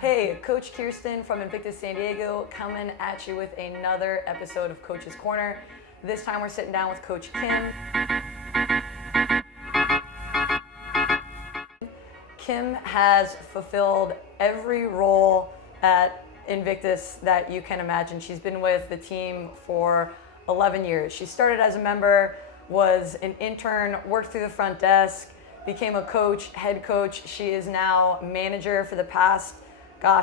Hey, Coach Kirsten from Invictus San Diego coming at you with another episode of Coach's Corner. This time we're sitting down with Coach Kim. Kim has fulfilled every role at Invictus that you can imagine. She's been with the team for 11 years. She started as a member, was an intern, worked through the front desk, became a coach, head coach. She is now manager for the past,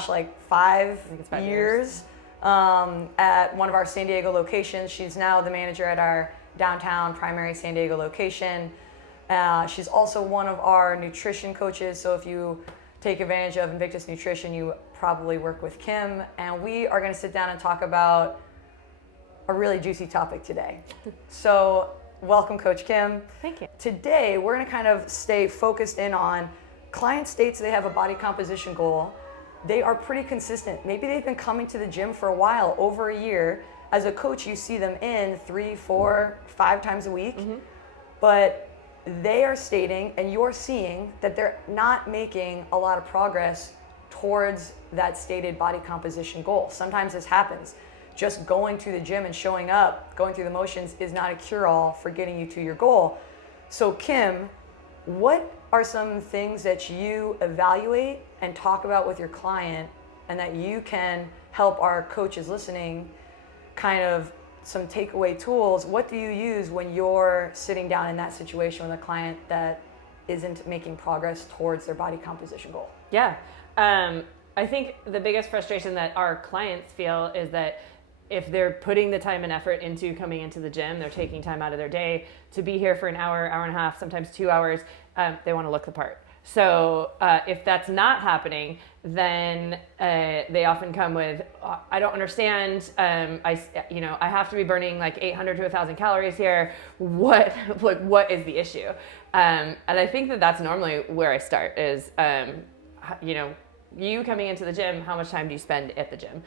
like 5 years at one of our San Diego locations. She's now the manager at our downtown primary San Diego location. She's also one of our nutrition coaches. So if you take advantage of Invictus Nutrition, you probably work with Kim. And we are going to sit down and talk about a really juicy topic today. So welcome, Coach Kim. Thank you. Today, we're going to kind of stay focused in on client states they have a body composition goal. They are pretty consistent. Maybe they've been coming to the gym for a while, over a year. As a coach, you see them in 3, 4, 5 times a week. Mm-hmm. But they are stating, and you're seeing, that they're not making a lot of progress towards that stated body composition goal. Sometimes this happens. Just going to the gym and showing up, going through the motions is not a cure-all for getting you to your goal. So Kim, what are some things that you evaluate and talk about with your client and that you can help our coaches listening, kind of some takeaway tools? What do you use when you're sitting down in that situation with a client that isn't making progress towards their body composition goal? Yeah. I think the biggest frustration that our clients feel is that if they're putting the time and effort into coming into the gym, they're taking time out of their day to be here for an hour, hour and a half, sometimes 2 hours, they want to look the part. So if that's not happening, then they often come with, I don't understand. I have to be burning like 800 to 1,000 calories here. What is the issue? And I think that that's normally where I start is, you coming into the gym, how much time do you spend at the gym?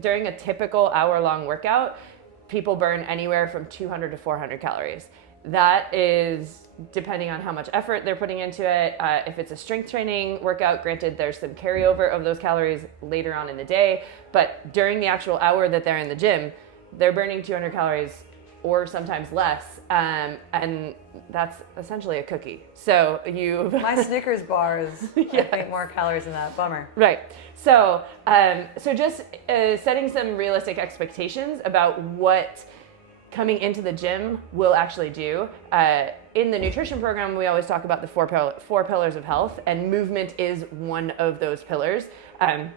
During a typical hour-long workout, people burn anywhere from 200 to 400 calories. That is depending on how much effort they're putting into it. If it's a strength training workout, granted, there's some carryover of those calories later on in the day, but during the actual hour that they're in the gym, they're burning 200 calories or sometimes less, and that's essentially a cookie. So My Snickers bar is, yes. I think, more calories than that. Bummer. Right. So just setting some realistic expectations about what coming into the gym will actually do. In the nutrition program, we always talk about the four pillars of health, and movement is one of those pillars. And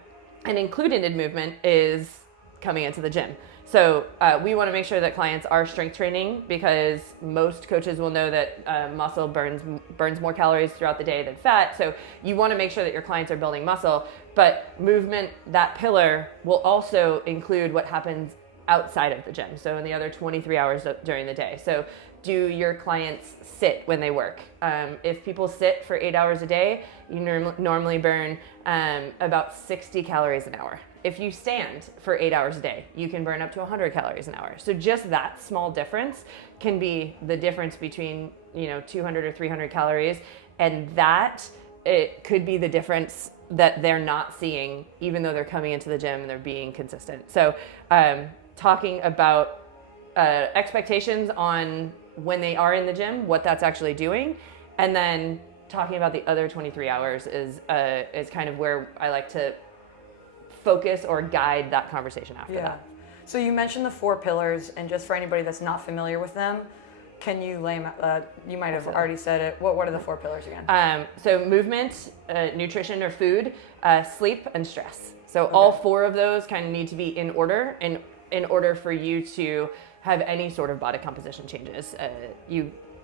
included in movement is coming into the gym. So we want to make sure that clients are strength training, because most coaches will know that muscle burns more calories throughout the day than fat. So you want to make sure that your clients are building muscle, but movement, that pillar, will also include what happens outside of the gym. So in the other 23 hours during the day. So do your clients sit when they work? If people sit for 8 hours a day, you normally burn about 60 calories an hour. If you stand for 8 hours a day, you can burn up to 100 calories an hour. So just that small difference can be the difference between 200 or 300 calories, and that it could be the difference that they're not seeing, even though they're coming into the gym and they're being consistent. So talking about expectations on when they are in the gym, what that's actually doing, and then talking about the other 23 hours is kind of where I like to focus or guide that conversation after that. So you mentioned the 4 pillars, and just for anybody that's not familiar with them, can you lay them out? You might have already said it. What are the 4 pillars again? So movement, nutrition or food, sleep, and stress. So all 4 of those kind of need to be in order in order for you to have any sort of body composition changes.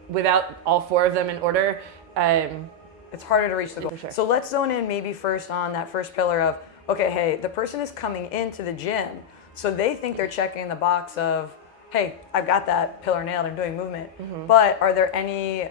Without all 4 of them in order, it's harder to reach the goal. For sure. So let's zone in maybe first on that first pillar of, okay, hey, the person is coming into the gym, so they think they're checking the box of, hey, I've got that pillar nailed, I'm doing movement. Mm-hmm. But are there any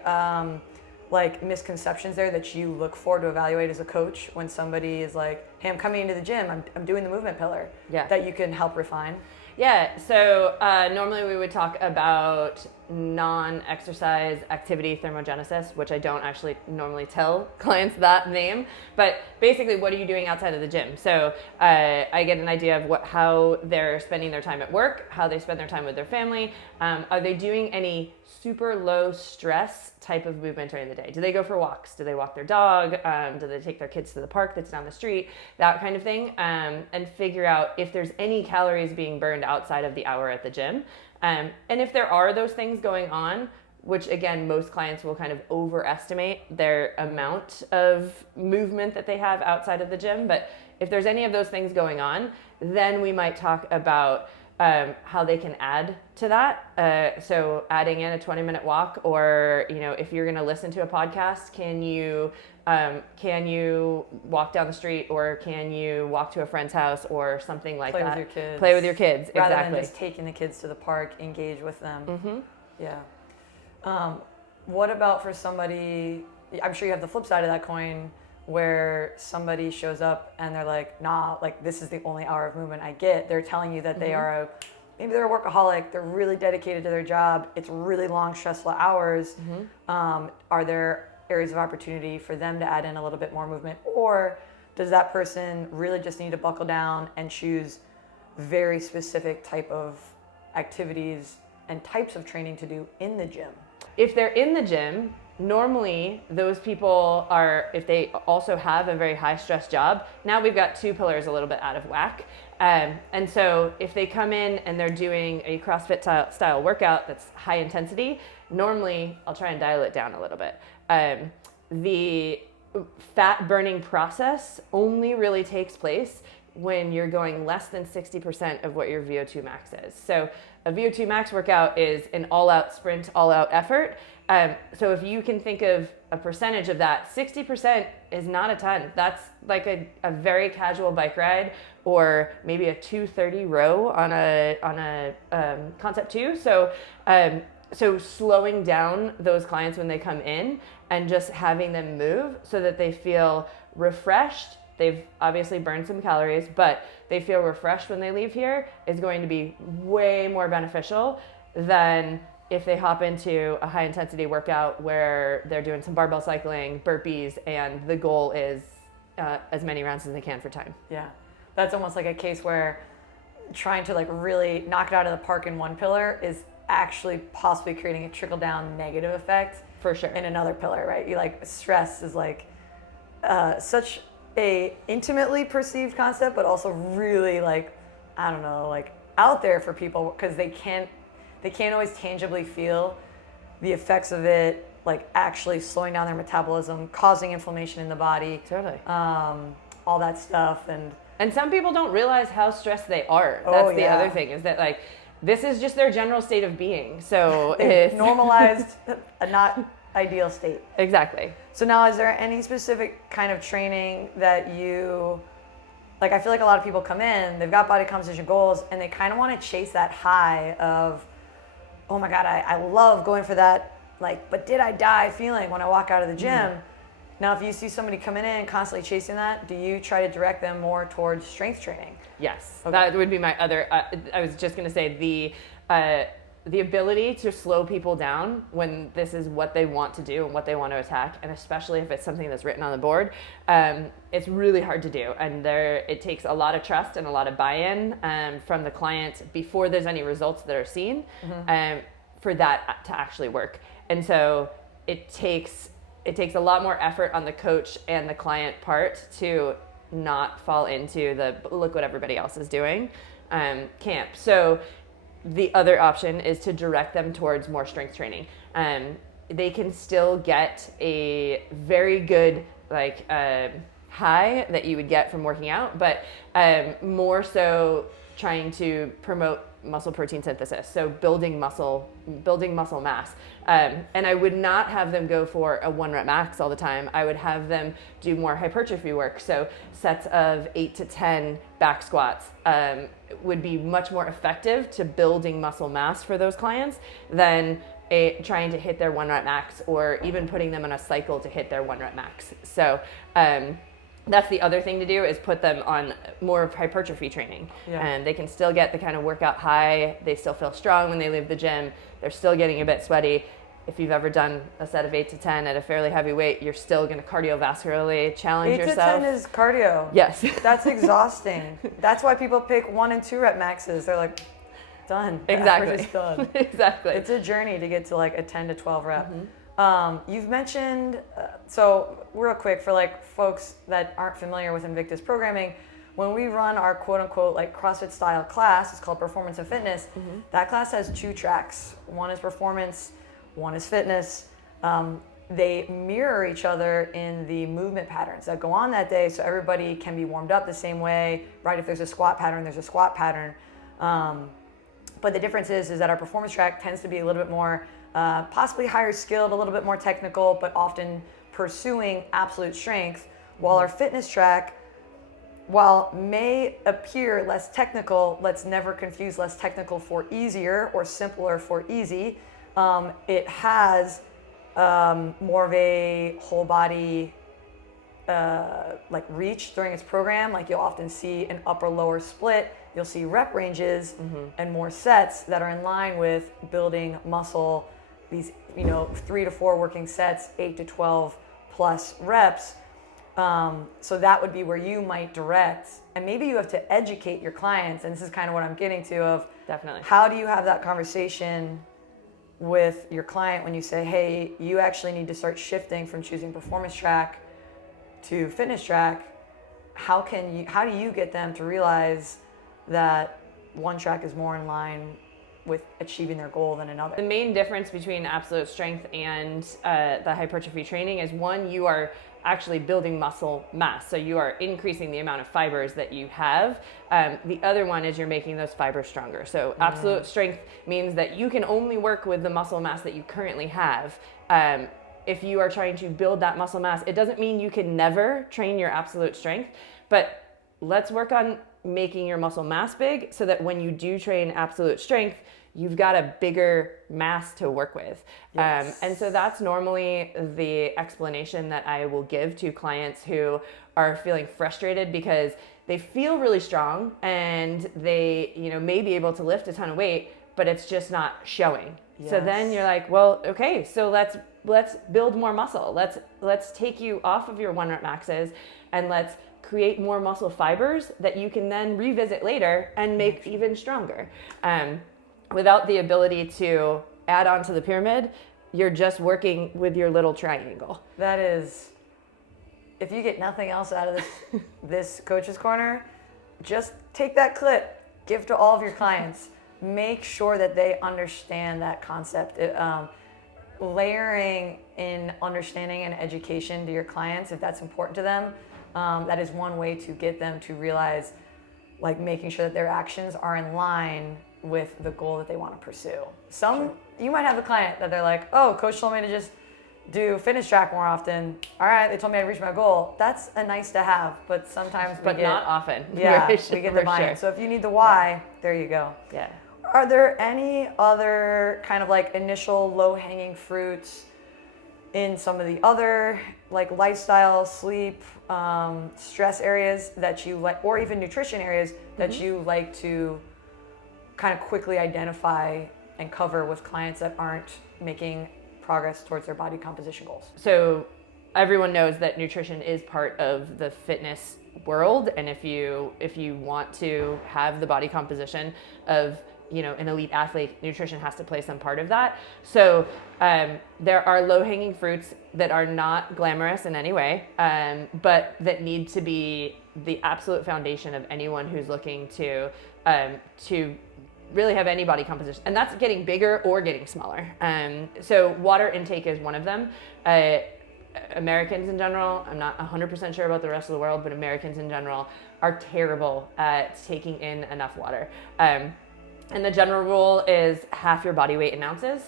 misconceptions there that you look for to evaluate as a coach when somebody is like, hey, I'm coming into the gym, I'm doing the movement pillar, that you can help refine? Yeah, so normally we would talk about non-exercise activity thermogenesis, which I don't actually normally tell clients that name, but basically what are you doing outside of the gym? So I get an idea of how they're spending their time at work, how they spend their time with their family. Are they doing any super low stress type of movement during the day? Do they go for walks? Do they walk their dog? Do they take their kids to the park that's down the street? That kind of thing. And figure out if there's any calories being burned outside of the hour at the gym. And if there are those things going on, which again, most clients will kind of overestimate their amount of movement that they have outside of the gym. But if there's any of those things going on, then we might talk about how they can add to that. So adding in a 20-minute walk, or, if you're going to listen to a podcast, can you walk down the street, or can you walk to a friend's house or something like that? Play with your kids. Play with your kids, Rather exactly. than just taking the kids to the park, engage with them. Mm-hmm. Yeah. What about for somebody, I'm sure you have the flip side of that coin, where somebody shows up and they're like, nah, like this is the only hour of movement I get. They're telling you that they are maybe they're a workaholic, they're really dedicated to their job, it's really long, stressful hours. Are there areas of opportunity for them to add in a little bit more movement? Or does that person really just need to buckle down and choose very specific type of activities and types of training to do in the gym? If they're in the gym, normally those people are, if they also have a very high stress job, now we've got two pillars a little bit out of whack. And so if they come in and they're doing a CrossFit style workout that's high intensity, normally I'll try and dial it down a little bit. The fat burning process only really takes place when you're going less than 60% of what your VO2 max is. So a VO2 max workout is an all-out sprint, all-out effort. So if you can think of a percentage of that, 60% is not a ton. That's like a very casual bike ride, or maybe a 230 row on a Concept 2. So slowing down those clients when they come in and just having them move so that they feel refreshed. They've obviously burned some calories, but they feel refreshed when they leave here is going to be way more beneficial than if they hop into a high intensity workout where they're doing some barbell cycling, burpees, and the goal is as many rounds as they can for time. Yeah, that's almost like a case where trying to like really knock it out of the park in one pillar is actually possibly creating a trickle down negative effect for sure in another pillar, right? You like stress is like such a intimately perceived concept, but also really like, I don't know, like out there for people, because they can't always tangibly feel the effects of it, like actually slowing down their metabolism, causing inflammation in the body, totally, all that stuff. And some people don't realize how stressed they are. That's the other thing, is that like this is just their general state of being. So it's normalized a not ideal state. Exactly. So now, is there any specific kind of training that you, like, I feel like a lot of people come in, they've got body composition goals, and they kind of want to chase that high of, oh my God, I love going for that, like, but did I die feeling when I walk out of the gym? Now, if you see somebody coming in constantly chasing that, do you try to direct them more towards strength training? Yes, Okay. That would be my other, I was just going to say the ability to slow people down when this is what they want to do and what they want to attack, and especially if it's something that's written on the board, it's really hard to do. And it takes a lot of trust and a lot of buy-in from the client before there's any results that are seen for that to actually work. And so it takes a lot more effort on the coach and the client part to not fall into the look what everybody else is doing camp. So the other option is to direct them towards more strength training. They can still get a very good high that you would get from working out, but more so trying to promote muscle protein synthesis, so building muscle mass. And I would not have them go for a 1 rep max all the time. I would have them do more hypertrophy work, so sets of 8 to 10 back squats would be much more effective to building muscle mass for those clients than trying to hit their 1 rep max, or even putting them on a cycle to hit their 1 rep max. So that's the other thing to do, is put them on more of hypertrophy training. Yeah. And they can still get the kind of workout high. They still feel strong when they leave the gym. They're still getting a bit sweaty. If you've ever done a set of 8 to 10 at a fairly heavy weight, you're still going to cardiovascularly challenge 8 yourself. 8 to 10 is cardio. Yes. That's exhausting. That's why people pick 1 and 2 rep maxes. They're like, done. The Exactly. effort is done. Exactly. It's a journey to get to like a 10 to 12 rep. You've mentioned, so real quick for like folks that aren't familiar with Invictus programming, when we run our quote unquote like CrossFit style class, it's called Performance and Fitness. That class has 2 tracks. One is performance, one is fitness. They mirror each other in the movement patterns that go on that day, so everybody can be warmed up the same way, right? If there's a squat pattern, there's a squat pattern. But the difference is that our performance track tends to be a little bit more possibly higher skilled, a little bit more technical, but often pursuing absolute strength, while our fitness track, while may appear less technical, let's never confuse less technical for easier or simpler for easy. It has more of a whole body like reach during its program. Like you'll often see an upper lower split. You'll see rep ranges and more sets that are in line with building muscle. These 3 to 4 working sets, 8 to 12 plus reps. So that would be where you might direct, and maybe you have to educate your clients. And this is kind of what I'm getting to of Definitely. How do you have that conversation with your client when you say, hey, you actually need to start shifting from choosing performance track to fitness track? How do you get them to realize that one track is more in line with achieving their goal than another? The main difference between absolute strength and the hypertrophy training is, one, you are actually building muscle mass. So you are increasing the amount of fibers that you have. The other one is you're making those fibers stronger. So absolute strength means that you can only work with the muscle mass that you currently have. If you are trying to build that muscle mass, it doesn't mean you can never train your absolute strength, but let's work on making your muscle mass big so that when you do train absolute strength, you've got a bigger mass to work with. Yes. And so that's normally the explanation that I will give to clients who are feeling frustrated because they feel really strong and they, may be able to lift a ton of weight, but it's just not showing. Yes. So then you're like, well, okay, so let's build more muscle. Let's take you off of your 1 rep maxes and let's create more muscle fibers that you can then revisit later and make even stronger. Without the ability to add on to the pyramid, you're just working with your little triangle. That is, if you get nothing else out of this coach's corner, just take that clip, give to all of your clients, make sure that they understand that concept. Layering in understanding and education to your clients, if that's important to them, that is one way to get them to realize, like making sure that their actions are in line with the goal that they want to pursue. You might have a client that they're like, oh, coach told me to just do fitness track more often. All right, they told me I'd reach my goal. That's a nice to have, but sometimes not often. Yeah, we get the buy-in. Sure. So if you need the why, there you go. Yeah. Are there any other kind of like initial low-hanging fruits in some of the other like lifestyle, sleep, stress areas that you like, or even nutrition areas that you like to kind of quickly identify and cover with clients that aren't making progress towards their body composition goals? So everyone knows that nutrition is part of the fitness world, and if you want to have the body composition of an elite athlete, nutrition has to play some part of that. So there are low-hanging fruits that are not glamorous in any way, but that need to be the absolute foundation of anyone who's looking to really have any body composition, and that's getting bigger or getting smaller. So water intake is one of them. Americans in general, I'm not 100% sure about the rest of the world, but Americans in general are terrible at taking in enough water. And the general rule is half your body weight in ounces.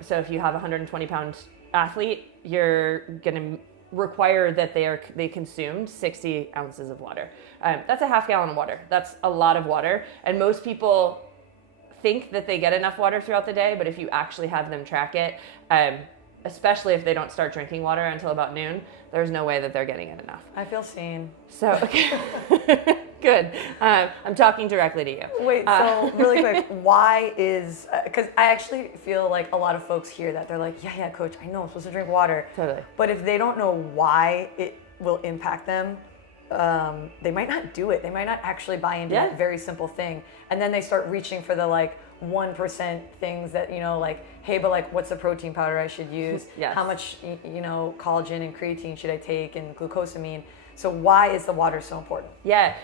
So if you have a 120-pound athlete, you're going to require that they consumed 60 ounces of water. That's a half gallon of water. That's a lot of water. And most people think that they get enough water throughout the day, but if you actually have them track it, especially if they don't start drinking water until about noon, there's no way that they're getting it enough. I feel seen. So, good. I'm talking directly to you. Wait, so really quick, why is, because I actually feel like a lot of folks hear that. They're like, yeah, coach, I know I'm supposed to drink water. Totally. But if they don't know why it will impact them, they might not do it. They might not actually buy into that very simple thing. And then they start reaching for the like 1% things that, like, hey, but like, what's the protein powder I should use? Yes. How much, collagen and creatine should I take, and glucosamine? So why is the water so important? Yeah.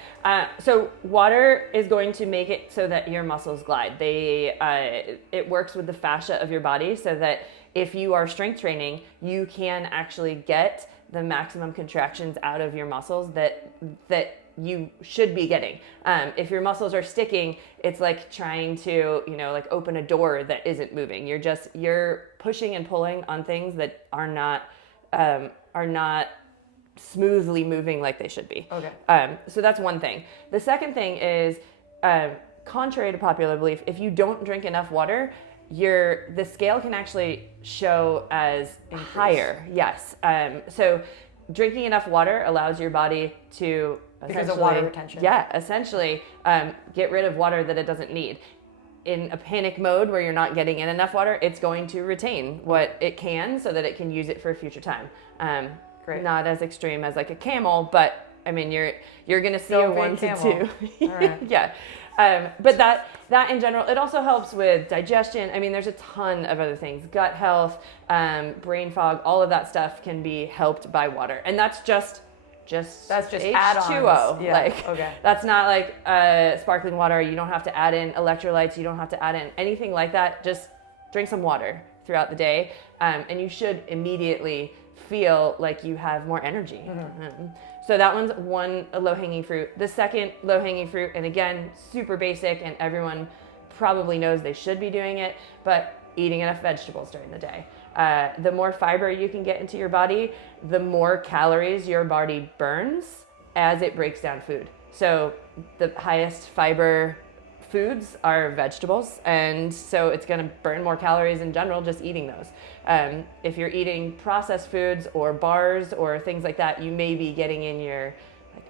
So water is going to make it so that your muscles glide. It works with the fascia of your body so that if you are strength training, you can actually get the maximum contractions out of your muscles that you should be getting. If your muscles are sticking, it's like trying to, like open a door that isn't moving. You're pushing and pulling on things that are not smoothly moving like they should be. Okay. So that's one thing. The second thing is, contrary to popular belief, if you don't drink enough water, the scale can actually show as higher. Yes. So drinking enough water allows your body to because of water retention. Yeah, essentially get rid of water that it doesn't need. In a panic mode where you're not getting in enough water, it's going to retain what it can so that it can use it for a future time. Great. Not as extreme as like a camel, but I mean you're gonna see a 1 to 2. All right. Yeah. But that in general, it also helps with digestion. I mean, there's a ton of other things, gut health, brain fog, all of that stuff can be helped by water. And that's just H2O. add-ons. Yeah. Like, okay. That's not like sparkling water. You don't have to add in electrolytes. You don't have to add in anything like that. Just drink some water throughout the day. And you should immediately feel like you have more energy. Mm-hmm. So that one's one low-hanging fruit. The second low-hanging fruit, and again, super basic, and everyone probably knows they should be doing it, but eating enough vegetables during the day. The more fiber you can get into your body, the more calories your body burns as it breaks down food. So the highest fiber foods are vegetables, and so it's going to burn more calories in general just eating those. If you're eating processed foods or bars or things like that, you may be getting in your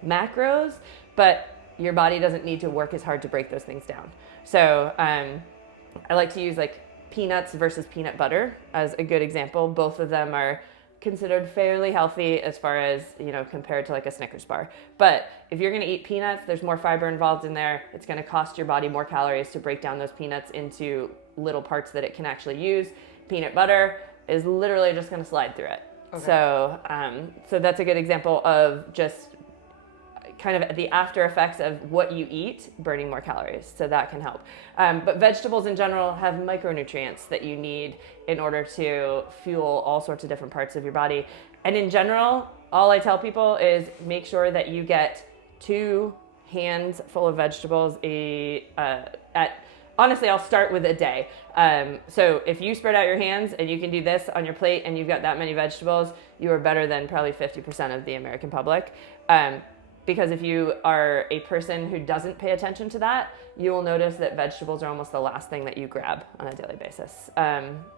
macros, but your body doesn't need to work as hard to break those things down. So I like to use like peanuts versus peanut butter as a good example. Both of them are considered fairly healthy as far as, compared to like a Snickers bar. But if you're going to eat peanuts, there's more fiber involved in there. It's going to cost your body more calories to break down those peanuts into little parts that it can actually use. Peanut butter is literally just going to slide through it. Okay. So that's a good example of just kind of the after effects of what you eat burning more calories. So that can help. But vegetables in general have micronutrients that you need in order to fuel all sorts of different parts of your body. And in general, all I tell people is make sure that you get 2 hands full of vegetables honestly, I'll start with a day. So if you spread out your hands and you can do this on your plate and you've got that many vegetables, you are better than probably 50% of the American public. Because if you are a person who doesn't pay attention to that, you will notice that vegetables are almost the last thing that you grab on a daily basis.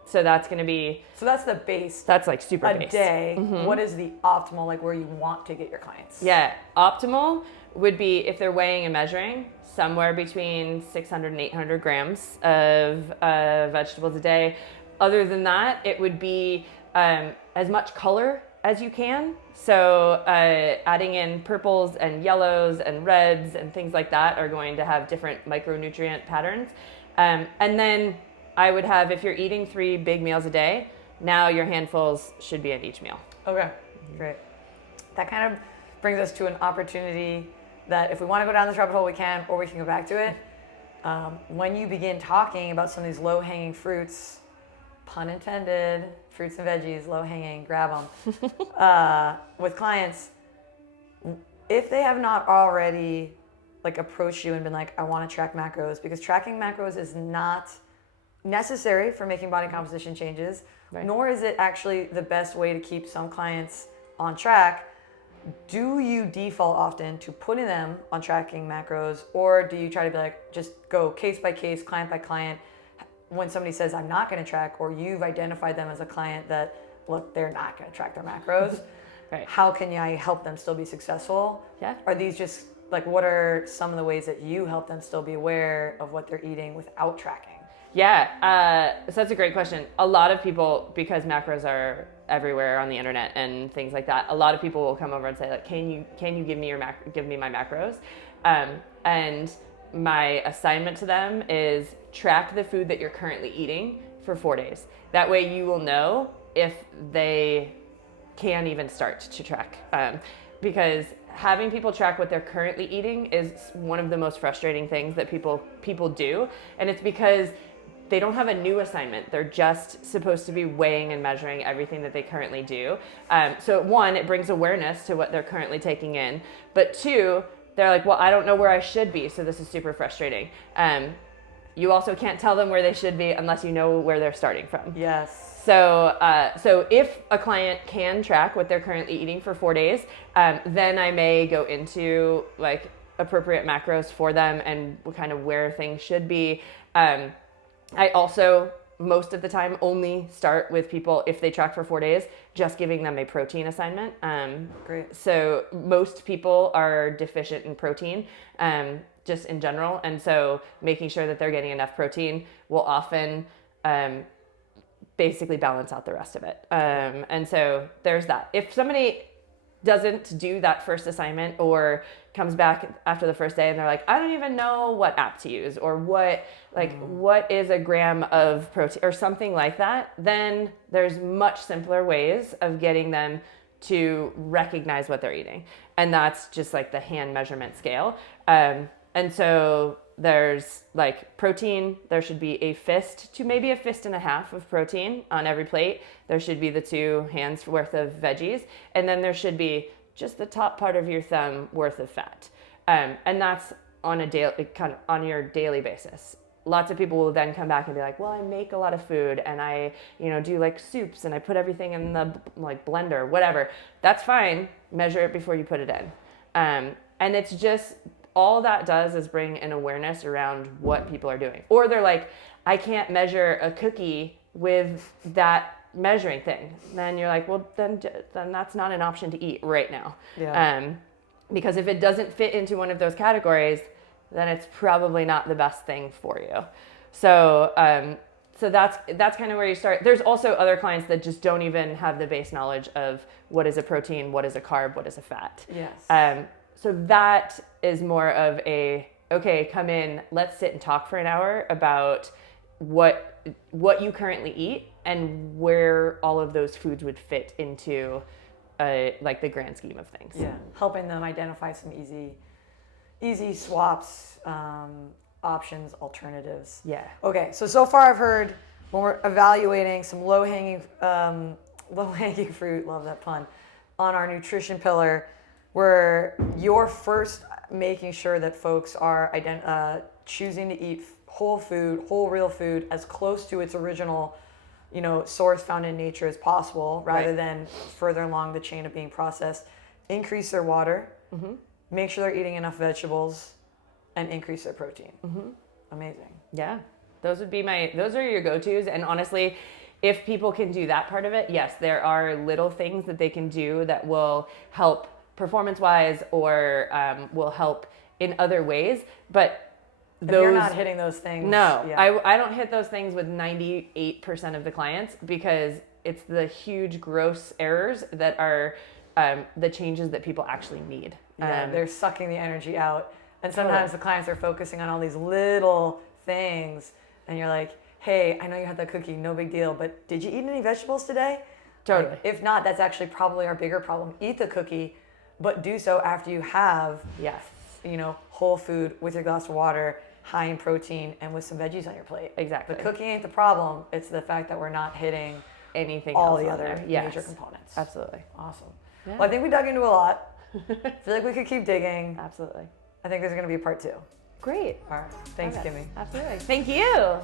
So that's going to be... So that's the base. That's like super base. A day. Mm-hmm. What is the optimal, like where you want to get your clients? Yeah. Optimal would be, if they're weighing and measuring, somewhere between 600 and 800 grams of vegetables a day. Other than that, it would be as much color as you can. So adding in purples and yellows and reds and things like that are going to have different micronutrient patterns. And then I would have, if you're eating 3 big meals a day, now your handfuls should be at each meal. Okay, great. That kind of brings us to an opportunity that if we want to go down this rabbit hole, we can, or we can go back to it. When you begin talking about some of these low-hanging fruits, pun intended, fruits and veggies, low-hanging, grab them, with clients, if they have not already approached you and been like, I want to track macros, because tracking macros is not necessary for making body composition changes, right, nor is it actually the best way to keep some clients on track. Do you default often to putting them on tracking macros, or do you try to be like, just go case by case, client by client? when somebody says, I'm not going to track, or you've identified them as a client that, look, they're not going to track their macros, Right. how can I help them still be successful? Yeah. Are these just like, what are some of the ways that you help them still be aware of what they're eating without tracking? Yeah, so that's a great question. A lot of people, because macros are everywhere on the internet and things like that, a lot of people will come over and say, like, can you give me my macros? And my assignment to them is track the food that you're currently eating for 4 days. That way you will know if they can even start to track. Because having people track what they're currently eating is one of the most frustrating things that people do. And it's because they don't have a new assignment. They're just supposed to be weighing and measuring everything that they currently do. So one, it brings awareness to what they're currently taking in. But two, they're like, well, I don't know where I should be, so this is super frustrating. You also can't tell them where they should be unless you know where they're starting from. Yes. So if a client can track what they're currently eating for 4 days, then I may go into like appropriate macros for them and kind of where things should be. I also, most of the time, only start with people, if they track for 4 days, just giving them a protein assignment. Great. So most people are deficient in protein, just in general. And so making sure that they're getting enough protein will often basically balance out the rest of it. And so there's that. If somebody doesn't do that first assignment or comes back after the first day and they're like, I don't even know what app to use or what is a gram of protein or something like that, then there's much simpler ways of getting them to recognize what they're eating. And that's just like the hand measurement scale. And so there's like protein, there should be a fist to maybe a fist and a half of protein on every plate. There should be the 2 hands worth of veggies. And then there should be just the top part of your thumb worth of fat. And that's on a daily, kind of on your daily basis. Lots of people will then come back and be like, well, I make a lot of food and I, do like soups and I put everything in the like blender, whatever. That's fine. Measure it before you put it in. And it's just, all that does is bring an awareness around what people are doing. Or they're like, I can't measure a cookie with that measuring thing. Then you're like, well, then that's not an option to eat right now. Yeah. Because if it doesn't fit into one of those categories, then it's probably not the best thing for you. So that's kind of where you start. There's also other clients that just don't even have the base knowledge of what is a protein, what is a carb, what is a fat. Yes. So that is more of a, okay, come in, let's sit and talk for an hour about what you currently eat and where all of those foods would fit into like the grand scheme of things. Yeah. Helping them identify some easy swaps, options, alternatives. Yeah. Okay, so far I've heard when we're evaluating some low-hanging fruit, love that pun, on our nutrition pillar, where you're first making sure that folks are choosing to eat whole food, whole real food, as close to its original, source found in nature as possible, rather than further along the chain of being processed. Increase their water, make sure they're eating enough vegetables, and increase their protein. Amazing. Yeah, those are your go-tos. And honestly, if people can do that part of it, yes, there are little things that they can do that will help performance-wise or will help in other ways. But if you're not hitting those things. No, yeah. I don't hit those things with 98% of the clients because it's the huge gross errors that are the changes that people actually need. Yeah, they're sucking the energy out. And sometimes the clients are focusing on all these little things and you're like, hey, I know you had that cookie, no big deal, but did you eat any vegetables today? Totally. Like, if not, that's actually probably our bigger problem. Eat the cookie, but do so after you have, whole food with your glass of water, high in protein, and with some veggies on your plate. Exactly. The cookie ain't the problem. It's the fact that we're not hitting anything all else the on other there. major components. Absolutely. Awesome. Yeah. Well, I think we dug into a lot. I feel like we could keep digging. Absolutely. I think there's going to be a part 2. Great. All right. Thanks, Kimmy. Absolutely. Thank you.